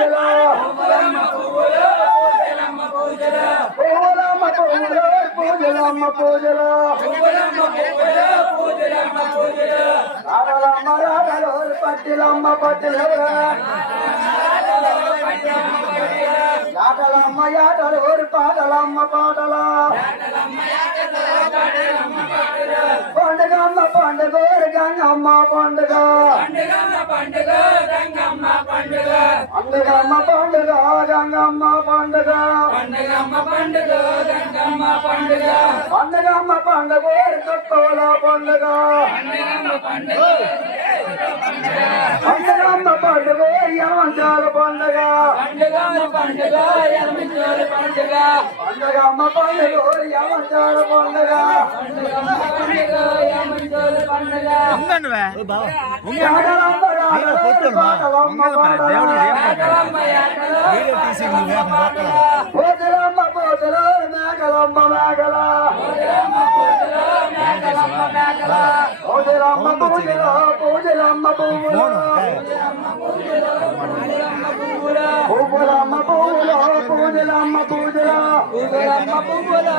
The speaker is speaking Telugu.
పూజలు పువ్వులమ్మ పువ్వులు పూజలమ్మ పూజలు రాగలమ్మ రాగలు పట్టిలమ్మ పట్టిలు యాటలమ్మ యాటలు పాటలమ్మ పాటల పండుగమ్మ పండుగ గంగమ్మ పండుగ పండుగమ్మ పండుగ గంగమ్మ పండుగ పండుగమ్మ పండుగ కొత్తల పండుగ పండుగమ్మ పండుగ యమంచాల పండుగ పండుగమ్మ పండుగ యమంచాల పండుగ పోతులమ్మ పోతులు మేకలమ్మ మేకల పూజలమ్మ పూజలు పూజలమ్మ పువ్వులు పువ్వులమ్మ పువ్వులు పూజలమ్మ పూజలు పూజలమ్మ పువ్వులు